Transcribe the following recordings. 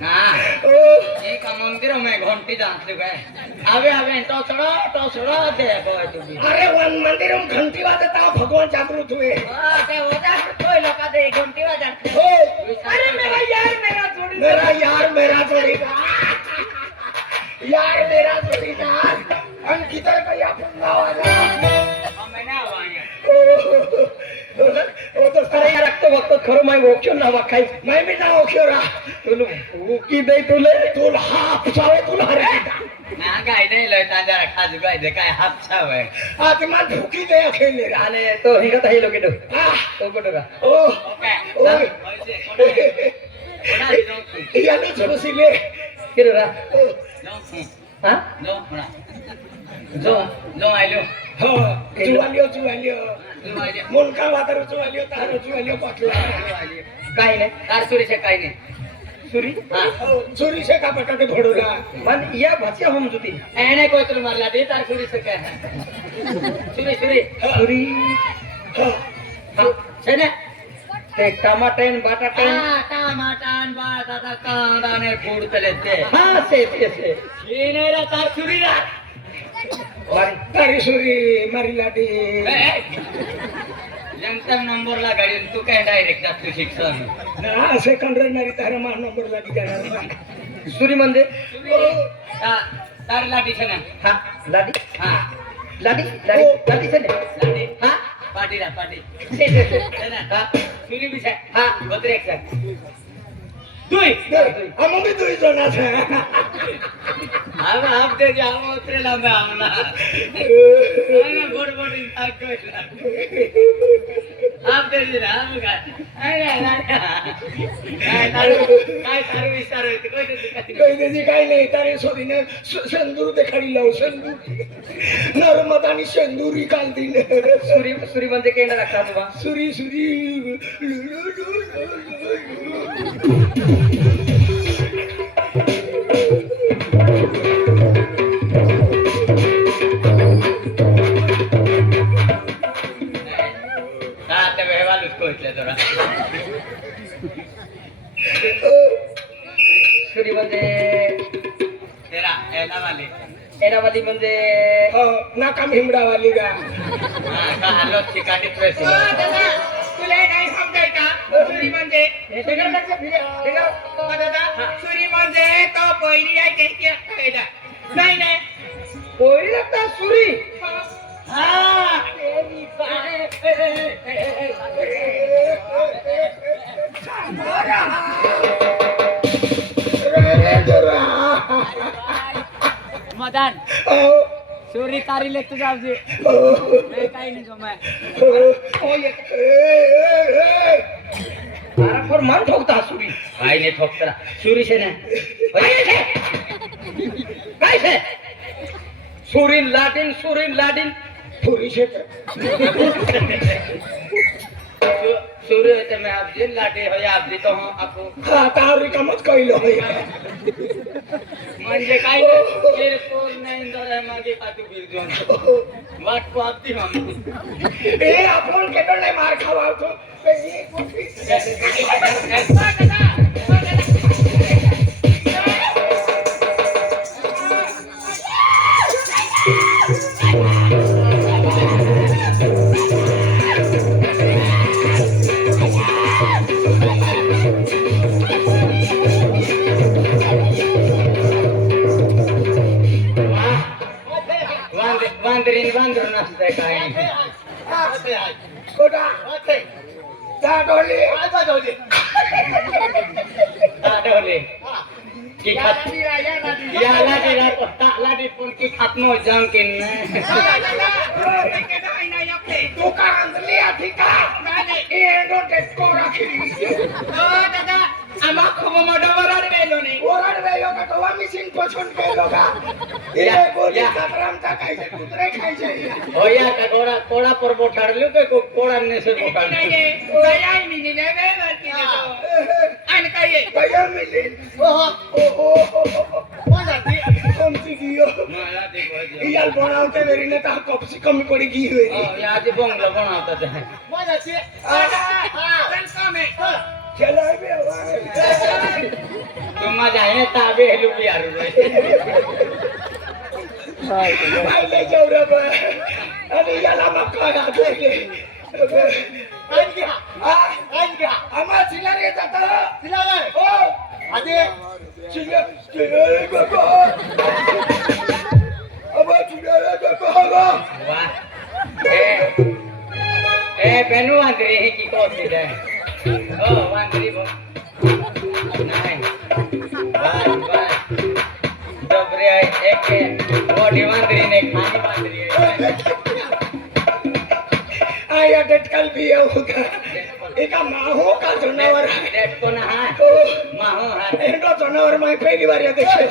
ना एक मंदिर में घंटी जांचले काय आवे आवे टोचड़ा देखो तू अरे वन मंदिर में घंटी बजाता भगवान जागृत हुए ते होता कोई लोग दे घंटी बजाते अरे मेरा यार मेरा जोड़ीदार अंकित का अपन नाव आला मैंने आवांगे ओ तो सारे रक्त वक्त खरो मैं ओक्यो ना वाखाई मैं भी ना ओक्यो रा तुला की दे तुला हाप चावे तुला हरे ना गाय नाही लय ताजा खाजू गाय दे काय हापसा होय आज मान भूकी दे अकेले रा आले तो हिगत आहे लोके तो तो कोटो का ओ ओके या नो छोसिले किरो रा हां जो आइलो हो जुवालियो मुलका वातर जुवालियो तारो जुवालियो पाटला काय नाही तार सुरी से काय नाही सुरी हां सुरी से का पटाके भडोला मन या भाषा हम जुती एने कोई तुल मारला दे तार सुरी से काय सुरी हां छने ते टमाटन बाटाटा कांदाने फोडतले ते हां से येने रा तार सुरी रा तारी सुरी मारी लाडी जंतर नंबर ला गाडी तू काय डायरेक्ट जातो शिक्षण ना सेकंड रनरी तारा मा नंबर लाडी जाणार सुरी म्हणजे तार लाडी छने हां लाडी छने लाडी हां पाटी छने हां सुरी भी छे हां गोत्रे एक दुई मम्मी दुई जना छे आप दे जाओ उतरे लंबे हमला अरे बोड इंसान कोई आप दे ना हम का अरे काय तारू विचार होते कोई दे काय नाही तारे सोडीने संदूर देखाडी लाव संदूर नर्मदानी संदूरी काल दिन सुरी म्हणजे केंडा लागता बाबा सुरी सुरी म्हणजे एनावाली म्हणजे नाका हिमडावाली गा हॅलो ठिकाणी तुला नाही समजाय का सुरी म्हणजे सुरी म्हणजे तो पहिली नाही पहिली लागता सुरी मदान सुरी तारी ले तू जाऊ दे मैं काही नाही जमाय अरे पर मन ठोकता सुरी काही नाही ठोकता सुरी से ना काय से सुरीन लाडिन थोड़ी से सूर्य होते मैं आप जिन लाटे हो या आप जी तो हूँ आपको तारी का मत कहिलो भैया म्हणजे काय बिलकुल नाही इंदोर है मागे पातू बिरजोन वाट को आपती हम ए आपण केटो नाही मार खावा तो वांदरून असतंय काय कोटा दाडोली की खात याला दिला ताला दे पण की खात नो जाम के तू का अंदली आठी का एंडो टेस्को राखी दादा आमा खमो मोडो वराड वेलो नाही ओरड वेलो का तो मिसिंग पछोन केलो का ए बोली कापरामचा खायचे कुत्रे खायचे होया का कोडा पर बोठाडलो के कोडा ने से बोठाड नाही गया मिनी ने वरती देतो आणि काय गया मिली ओहो कोणाची कोणती गियो मला देखो याल बनावते मेरी ने ता कपसी कमी पड़ी गी हुई या आधी बंगला बनवतात कोणाची चल कामे चला बे तुम માં જાય ને તા બે હેલું બી હારું રહે. ભાઈ લઈ જાઉં રે ભાઈ. અને યાલામાં કાઢા થઈ. આમાં સિલારે જતા સિલારે ઓ આજે સિલારે બાબા આમાં સિલારે જતા વાહ એ બેનું વાંદરી હી કી કોસી દે ઓ વાંદરી બો નહીં બસ બસ ડબરે એક મોટી વાંદરી ને ખાની વાંદરી आया डटकल भी होगा एक माहो का जनावर डेट को ना हा माहो हा एंडो जनावर में पहली बार ये देखे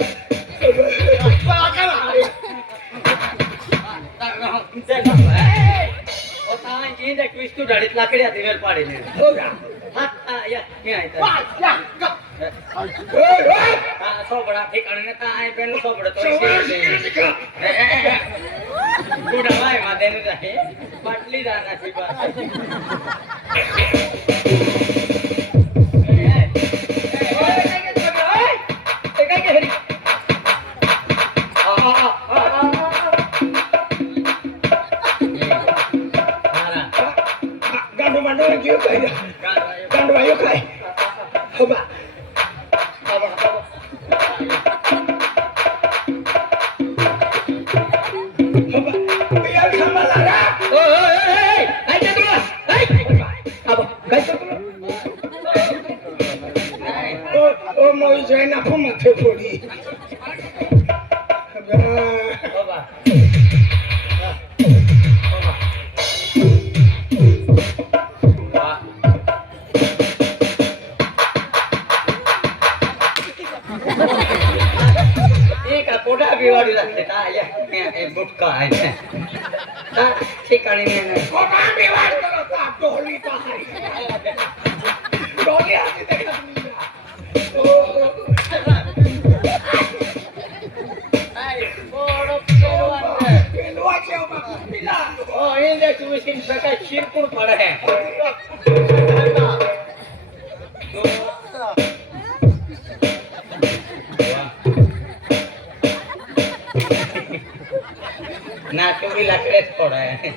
ओ ता जी दे क्विस्ट टू डाडीत लाकडी आती वेल पाडी ने होगा हा या क्या है हा सोबडा ठिकाणे ने ता आय पेन सोबडा तो गुडा वाय माते ने जाहे बाटली जाना थी बात काय के हरी गांडो मांडो क्यों कहे गांडो आयो कहे होगा ना को माथे फोड़ी एक पोटा बिवाडी लागते ता या ए बुटका आहे ता ठिकाणी ने पोटा बिवाड करता डोली ता डोली आती देखा शिरपुर पड़ा है ना चोरी लाकडेच पड़ा है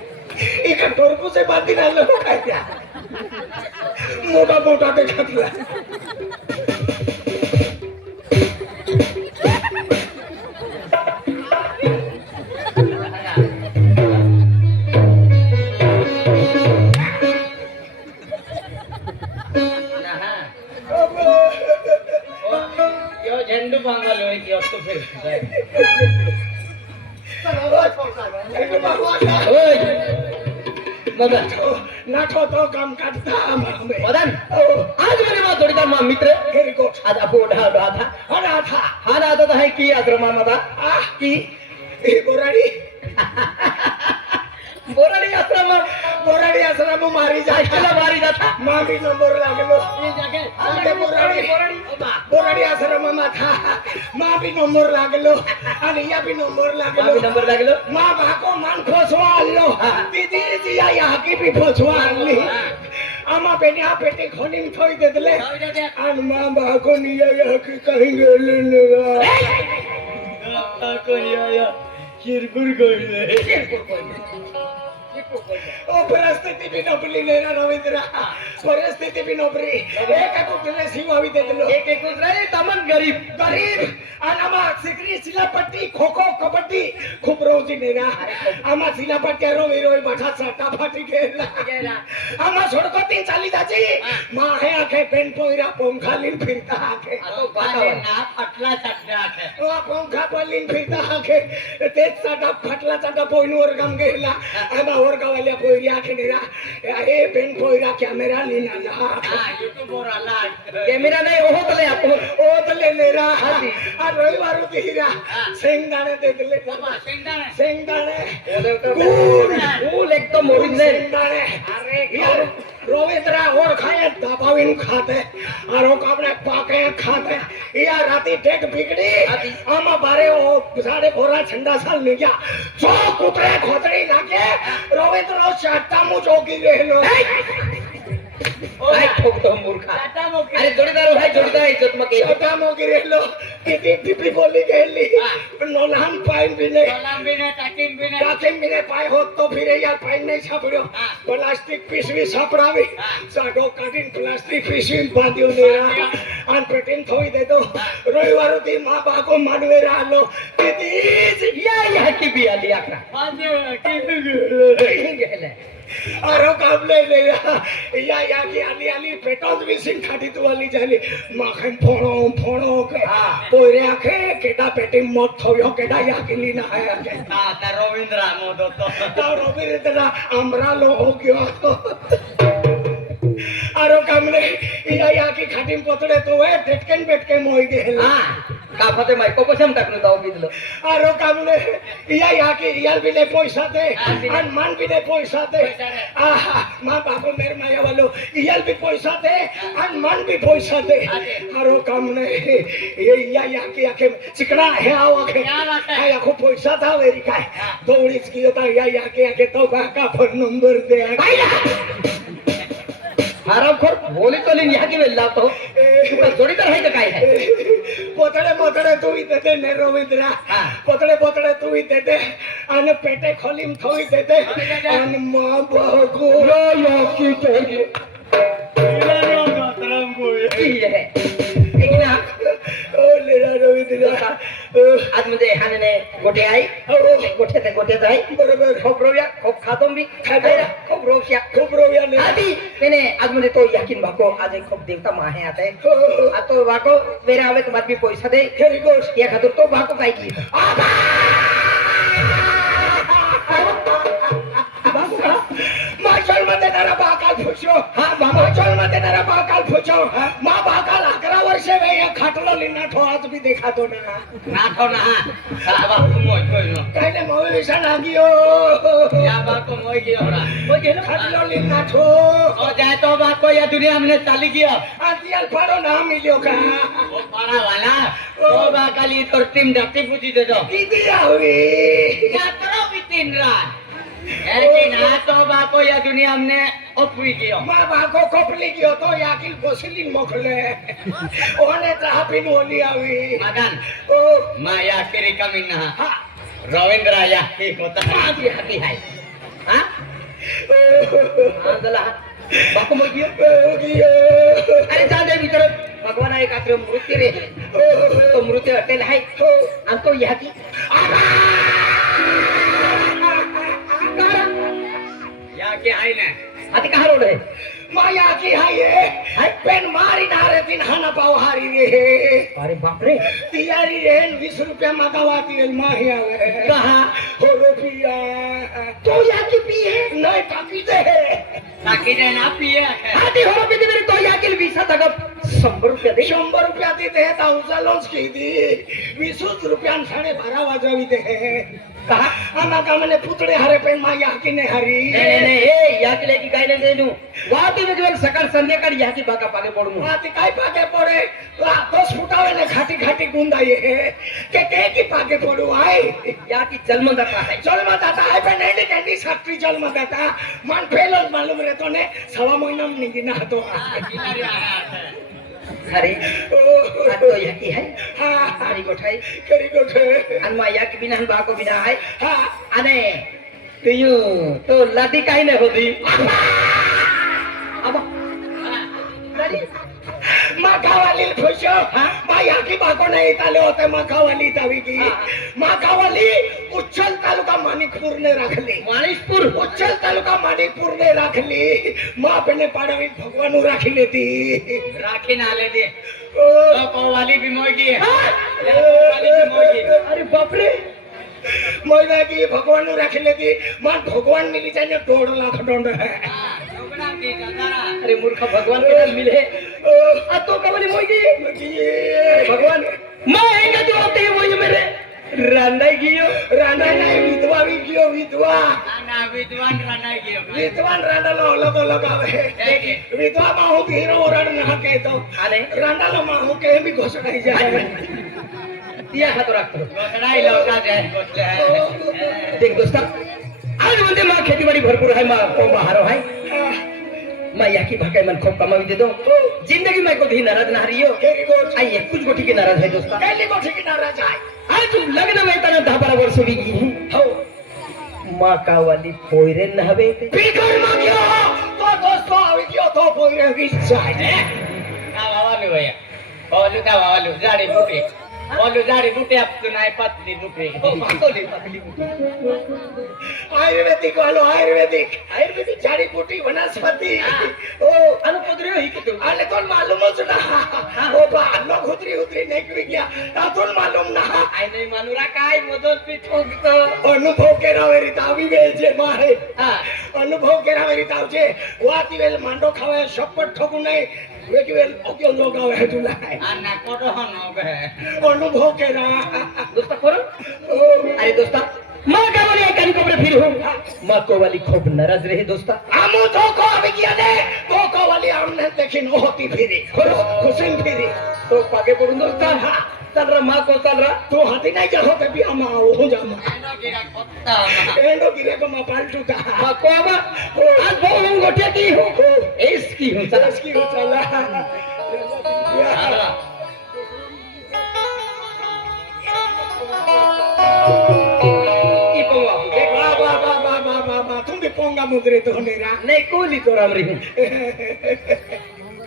एक टोरकू से बांधी ना लोग काय त्या मोठा मोठा देखतला यो झंडू बांगल होई की तो फिर ओय मदन नाठो तो काम करता हमें मदन आज मेरे मां थोड़ी मा मित्र खेरी को आज आपको उठा रहा था हाँ आता है की आश्रमा मदा की बोराड़ी बोराड़ी आश्रम मारी जायला मारी जाता मामी नंबर लागलो ये जाके आगे बोराड़ी आश्रम में था मामी नंबर लागलो आणि या भी नंबर लागलो मां भाको मान फसवा आलो दीदी जी या की भी फसवा आली आमा बेने आ पेटे खोनीन थोई देतले आणि मां भाको निया या की कहीं गेले कोनिया शिरपुर गईले ओ परिस्थिती भी नबली लेना रवींद्र परिस्थिती भी नबरी एक कुठले शिवावी देतलो एक गुजराई तमन गरीब आणि आमा सिकरी सिलापट्टी खो खो कबड्डी खूप रोजी नेरा आमा सिलापट्टी रोई बठा साटा फाटी गेला आमा सोडको तीन चाली जाची मा हे आखे पेन पोईरा पोंखालीन फिरता आखे तो बाले ना फटला चटला आखे ओ पोंखा बोलीन फिरता आखे तेच साटा फटला चाटा पोईनवर गम गेला आमा और गावाल्या पोईरी आखे नेरा ए पेन पोईरा कॅमेरा लीना ला हां यूट्यूब वर आला कॅमेरा नाही ओ तले नेरा आ रविवार हीरा शेंगदाणे देतले बाबा शेंगदाणे फूल एकदम ओरिजिनल शेंगदाणे अरे यार रोवेत्रा और खाए दबावीन खाते और कापड़े पाके खाते या राती टेक बिगड़ी आमा बारे ओ साडे भोरा ठंडा साल नहीं गया जो कुतरे खोतरी लाके रोवेत्रा चाटा मु जोगी रहलो ओ काय ठोकतो मूर्खा अरे जोडीदार भाई जोडीदार इज्जत मग छोटा मोगी गेलो किती टिपी बोली गेली पण लहान पाय बिने टाकीन बिने पाय होत तो फिरे यार पाय नाही सापड्यो प्लास्टिक पिशवी सापडावी साडो काढीन प्लास्टिक पिशवी बांधून नेला आणि पेटीन थोई देतो रविवार होती मा बाको मानवे राहिलो किती या की बी आली आका गेले अरे कामले या की आली पेटोल मिसिंग खाटी तू आली झाली माखन फोणो पोऱ्या खे केटा पेटी मत थोयो केटा या केली ना है आता रवींद्र मोद होतो रवींद्र आमरालो हो गयो अरे कामले या की खाटी पोतडे तो है बेटके मोई गेला काफाते मायको पशम टाकलं जाऊ बिदलं अरे कामले या की याल बिने पैसा दे आणि मान बिने पैसा दे मा बाबू मेर माया वालो याल भी पैसा दे आणि मान भी पैसा दे अरे कामले या की आखे चिकना है आओ आखे या को पैसा था वेरी काय दौड़ीच की होता या की आखे तो का फोन नंबर दे आरामखोर बोली तो लेन यहाँ की वेल लाभ तो जोडीदार है का काय है पोतडे तू इथे दे ने रवींद्र पोतडे तू इथे दे आणि पेटे खोलीम थोई दे दे आणि मा बागो या की चाहिए आज म्हणजे हाने गोटे आई गोटे जाई बरोबर खूप रोया खूप खातो मी खूप रोया आधी त्याने आज म्हणजे तो याकीन भाको आज एक खूप देवता माहे आता है आ तो भाको मेरे आवे तो बात भी पैसा दे खरी गोष्ट या खातर तो भाको काय की माचल मध्ये नरा बाकाल फुसो माचल मध्ये नरा बाकाल फुसो मा बाकाल 11 वर्ष वे खाटलो लिना ठो आज भी देखा तो ना ठो ना बाबा मोय कोई नो कायले मोय विसा नागियो या बाको मोय गेलो खाटलो लिना ठो ओ जाए तो बाको या दुनिया में चाली गया आतियाल पारो ना मिलियो का ओ पारा वाला ओ बाकाली तो टीम डकती पूजी दे दो किती आवी या करो भी 3 रात ऐसे ना तो बाको या दुनिया हमने ओपरी किया मा बाको कोपली कियो तो याकिल गोसलिन मोखले ओने ट्राफिन ओली आवी मगन ओ माया केरी कमिन ना रवींद्र या की होता आजी हकी है हां आंदला बाको मोय गियो अरे जा दे भीतर भगवान एक आत्र मृत्यू रे तो मृत्यू हटेल है आणि तो या की के आई ने आती कहाँ रोड है माया की है पेन मारी नारे तीन हाना पाव हारी रे अरे बाप रे तियारी रे 20 रुपया मगावाती है माही आवे कहाँ हो रुपया तो या की पिए नहीं ताकी दे ना पिए आती हो रुपये मेरे तो या के 20 तक 100 रुपया दे 100 रुपया दे ता उचलच की दी 20 रुपया 12:30 वाजवी दे कहा आमा का मने पुतळे हरे पेन मा या की नाही हरी नाही ए या की लेकी काय नाही देनु वाती में सकाळ संध्याकाळ या की बाका पागे पडू वाती काय पागे पडे तोस फुटावे ने घाटी गुंदाये के की पागे पडू आय या की जन्मदाता है पण नाही कॅन्डी फॅक्टरी जन्मदाता मन फेलो मालूम रहतो ने 6 महीना में निगिना तो अरे तो यकी है हरी गोठाई करी गोठे आणि मा याकी बिना बाको बिना है हा आणि तुयू तो लादी काही नाही होती अब माखावाली खुशो मा याकी बाको नाही ताले होते माखावाली तावी की माखावाली उच्चल तालुका माणिकपूर ने राखली उच्चल तालुका माणिकपूर ने राखली मा पेने पाडवी भगवानू राखी लेती राखी ना आले ते तो वाली भी मोगी है वाली भी मोगी अरे बाप रे मोइना की भगवान राखी लेती मान भगवान मिली जाने 2 लाख डोंड है अरे मूर्ख भगवान के नाम मिले आ तो कबली मोगी भगवान मैं हैगा जो होते वही मेरे रांडा नहीं विधवा ना विद्वान रांडा लो लोग लगावे विधवा माहू हीरो रण ना के तो अरे रांडा लो माहू के भी घोषणा ही जाए दिया खातो राखतो घोषणाही लवका जाय देख दोस्त आज म्हणजे मा खेतीबाडी भरपूर आहे मा को बहारो आहे मैं याकी भाकाय मन खूब कमावी दे दो जिंदगी में कभी नाराज ना रहियो फेरी गोट आई एक कुछ गोठी के नाराज है दोस्ता कैली गोठी की नाराज आहे आज लग्न में तना 10-12 वर्ष भी गई है हो माँ का वाली पोयरे न हवे ते पीकर मा गयो तो दोस्तों આવી ગયો તો પોઈરે વિચાર આ વાવાલું ભૈયા ઓલું કા વાવાલું જાડી બુટી ઓલું જાડી બુટી આપતું ના પતલી બુટી पातोली पतली बूटी आयुर्वेदिक वालो आयुर्वेदिक झाड़ी बूटी वनस्पति ओ अनु पोदरे ही के तू आले तो मालूम च ना ओ बा नो खुदरी उतरी निकली गया तातून मालूम ना આઈ નહીં માનુરા કાઈ મોદલ પીઠો તો अनुभव केरावेरी तावी वेजे मारे હા अनुभव केरावेरी तावचे वाती वेल मांडो खावे शपथ ठोकू नहीं वेकी वेल ओक्यो लोगावे तुला આ ના કોટો હનો બે अनुभव केरा दोस्ता करो ओ अरे दोस्ता माँ का वाली एकानी कोबरे फिर हो माँ को वाली खूब नाराज रहे दोस्ता आमो तो को आवी गया ने तो को वाली हमने देखी न होती फिरी खुशिन फिरी तो पागे पड़ूं दोस्ता चल रहा माँ को चल रहा तो हाथी नहीं जा होते भी हम हो जा એનો ગીરા કોત્તા एंडो गिरे को मा पाल्टू था माँ को आवा आज बहुत लोग गोटिया की हो इसकी हूँ चला इसकी चला હાલો की पंगा हो गए बा तुम भी पोंगा मुद्रे तो नेरा नहीं कोली तो राम रही हूँ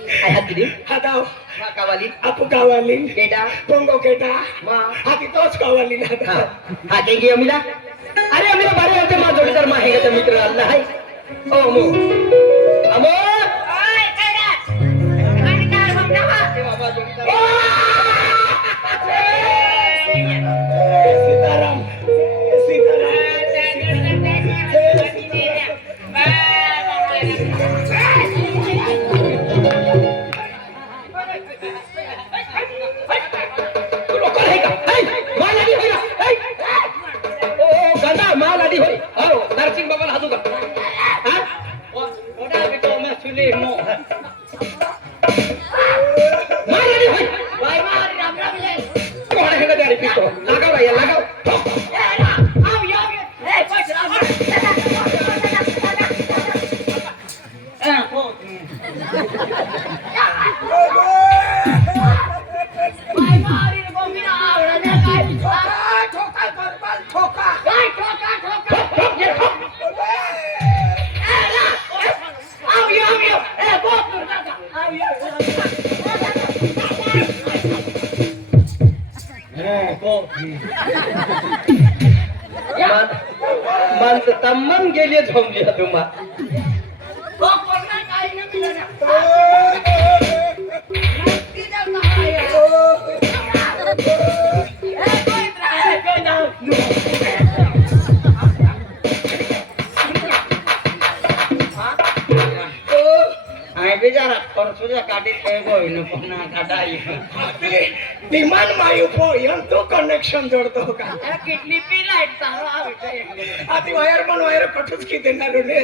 आई हाथ दी हदाओ माँ का वाली अपू कावाली केडा पोंगो केटा माँ हाथी तोच कावाली ना हाँ हाँ कहेंगे अमीला अरे अमीला बारे होते माँ जोड़ीदार माँ है तो मित्र अल्लाह है ओ मो अमो ओय केडा कानिकार हमना बाबा जोड़ीदार सीताराम तू लोग करेगा माँ लाडी होगा ओ गंदा माँ लाडी होई आओ नरसिंह बाबा हाथू का हाँ ઓડા બી તો મે સુલી મો माँ लाडी होई भाई मार राम राम ले कौन है गाड़ी पीछे लगाओ भैया लगाओ आओ यार ए कोई राम भाई मार रे को मिला आवड़ा ना काय ठोका बरबाद ठोका काय ठोका ठोका ये खो आओ यार ए बहुत दूर जा आओ यार मन तो तमन गेले झोमली तुम्हा वो कोणा काय न मिळणार नक्की ना काय ए कोई त्राय कोई ना આઈ બિચારા પરસુજા કાઢી કે કોઈ ન પના કાઢાઈ विमान मायू पो यंतो कनेक्शन जोड़तो का अरे किडनी पी लाइट चालू आहे आती वायर मन वायर कटुच की देणार रे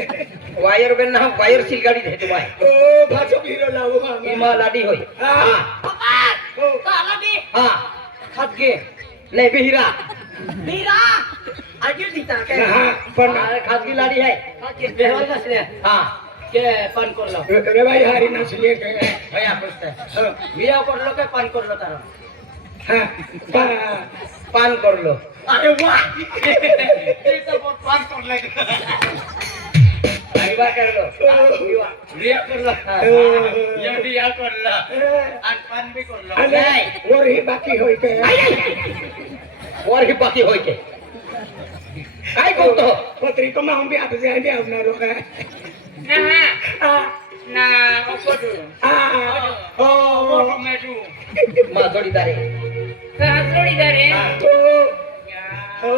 वायर बेन ना वायर सिल गाड़ी दे तुम्हारे ओ भाजो भीरो लावो माँ लाडी होई हां पप्पा चाला दी हाँ खात गे नहीं बेहिरा मीरा आजी दीता काय हां पण खात की लाडी है બેહવાલ નસલે हाँ કે પાન કરલો रे भाई हारी नसले के ભયા પૂછતે વિયા કરલો કે પાન કરલો તારો हां पान कर लो અરે વાહ એ તો બહુ પાન કરલે विवाह कर लो વિયા કરલો યે વિયા કરલો આન પાન બી કરલો अरे और ही बाकी होई के और ही बाकी होई के काय करतो पत्री को मैं भी आप जाए भी अपना रोका ના आ ના ઓપડુ आ ओ ઓપડુ મેટુ माँ जोड़ीदार है સાસરોડી દારે तो ओ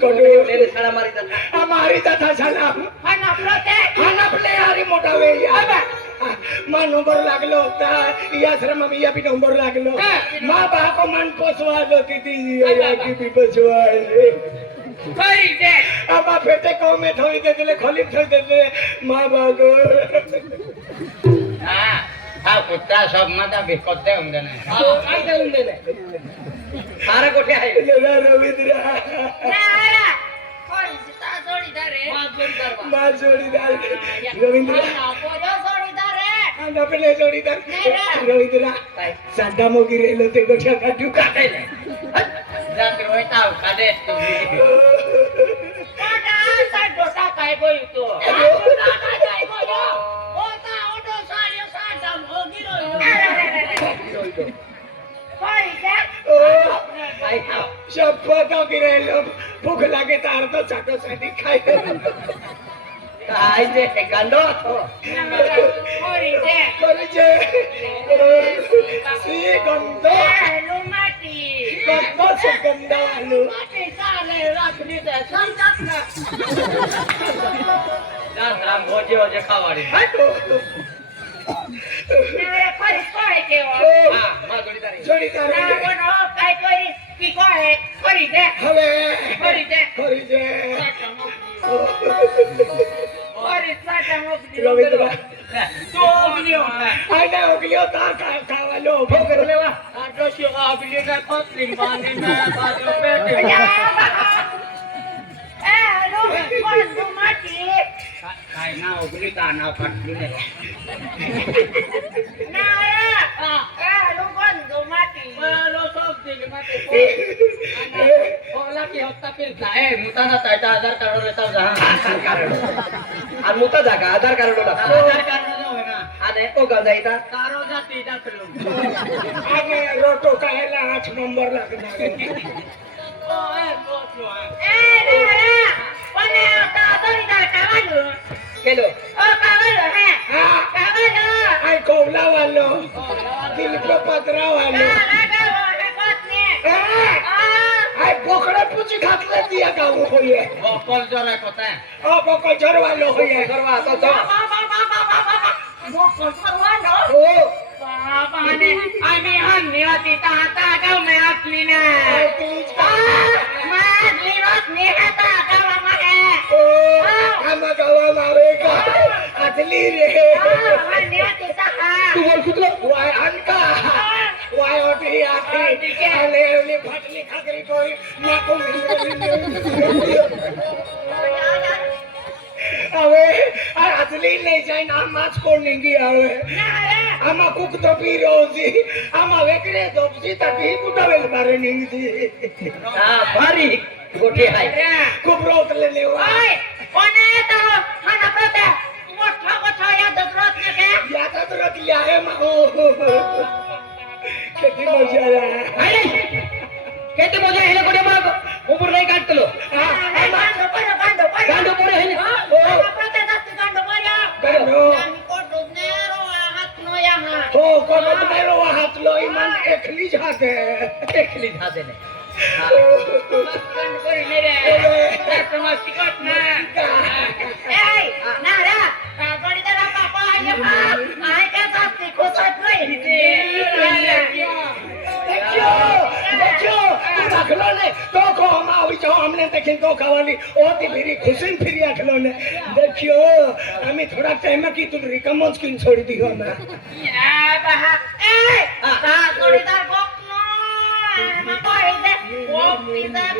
कोडू ले साड़ा मारी जाता हमारी तथा सलाम पण आपलं ते खाना आपले यारी मोठा वेळ या मा नंबर लागलो होता या श्रम या भी नंबर लागलो मा बाको मन पोसवालो तिथी या की भी पोसवाले કઈ દે आबा फेटे को में थोई दे दिले खोली थोई दे दिले मा बाको હા આ કુત્તા સબ માતા બી કોતે ઉંદે ને काय देऊन दिले सारा गोठे आहे जरा रविंद्र नारा कोण सीता जोडीदार रे माँ जोड़ीदार रवींद्र आपले जोडीदार रवींद्र सांडा मोगी रेलो ते गोठ्या काढू जात रोयता काढे तुम्ही काय बोल तू शपथ मोगी रेलो भूक लागे तर अर्धा चाटासाठी खाय काय जे गांडो तो परिचय सी गंध गंध सुगंध आलू जात राम भोजे होजे खावाडी मा जोडीदार હવે પરિચય રવીન્દ્ર આને ઓગલ્યો તા ખાવાનો ઉભો કરી લેવા આટલો શિવ આગલી ના કોતરી બાંધી ના બાજુ બેઠે काय ना उगली का ना फाटली नाही आधार कार्ड आणि मोठा जागा आधार कार्ड आणि ओ गाव जायचा आगे रोटो खायला 8 नंबर लागणार केलो आय कोवला वालो दिलप्र पत्रा वालो आय बोकडा पुची घातले दिया गाव होये बॉपल जरा कोता ओ बोको जरवालो होये करवा तो तो हो आम्ही हन्नी होती आता गाव में आपली ना माझली वाटणी आता गावामध्ये आम्हा गावा मावे का आतली रे हन्नी होती तू बोल कुठलं वाय अनका वाय होती आखी आले फाटली खाकरी कोई नाको હવે આ આદલી નહીં જાય ના માছ કોણ નીંગી આવે આમાં કુક તો પી રહ્યો છે આમાં વેકરે દોપસી તકી કુટાવેલ મારે નીંગી हा भारी गोठे आहे खूप रोतले नेवा कोण आहे तो खाना प्रते मोठा मोठा या दगडात नके याचा तर रतली आहे माहो किती मजा आहे किती मजा आहे ना कुठे मग उभं नाही काढतलो गांडो पण गांडो पुढे आहे ना प्रते जास्त गांडो पर्या गांडो. कोटो नेरो हात नो या हा हो कोणत नाही रो हातलो इमान एकली झाके एकली झाले नाही गांडो परी मेरे जास्त मस्ती करत ना ए नारा गाडी जरा पापा आले आय का जास्त खोसत नाही देखो तू रखलो ने तो को हम आवी जो हमने देखिन तो खावाली ओती फिरी खुशिन फिरी रखलो ने देखियो आम्ही थोडा टाइम की तू रिकमन्स किन छोड़ी दी हो ना या बहा ए ता जोडीदार बकनो मको इथे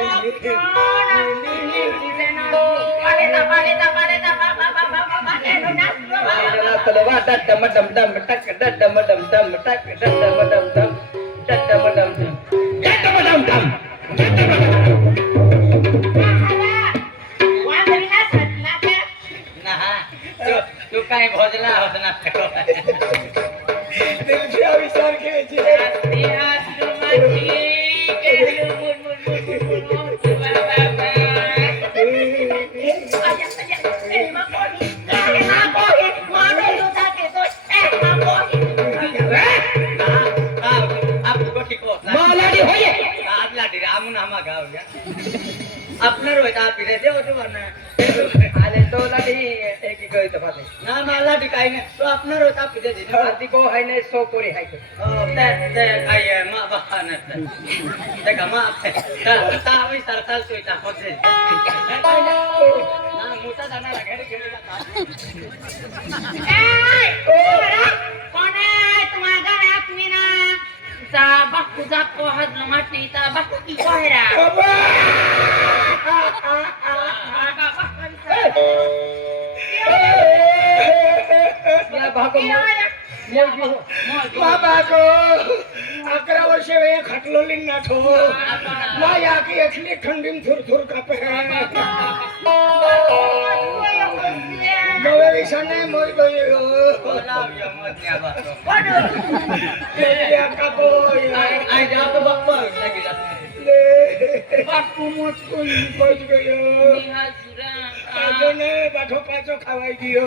बकतीचा बकनो पालेता तलवा डम डम डम टक डम डम डम टक डम डम डम डम डम डम तू काय भोजला होत ना दिलच्या विचार घ्यायची मालाडी होय आपणार होय आप देव आले तो लाडी एक गळत पाले ना मला बी काही नाही तो आपणार होता आप दे आधी को हाय नाही सो कोरी हाय काय मा बाबा ते का मा तावी सरसाल सोय टाकत ना मोठा जाणार घरी घेऊन जाता कोण आहे तुम्हा गाण्यात मी ना सा बाकू जाको हजल माटी ता बाकू की कोहरा मा बाको 11 वर्ष वे खटलो लिंगा ठो मा या की एकली थंडीम थुर कापे गवे विषाने मोय गयो बोलाव्यो मत बा या काको आई जा तो बाप्पा लगी जाते ले बापू मोच कोई गयो अजने बाठो पाचो खावाई दियो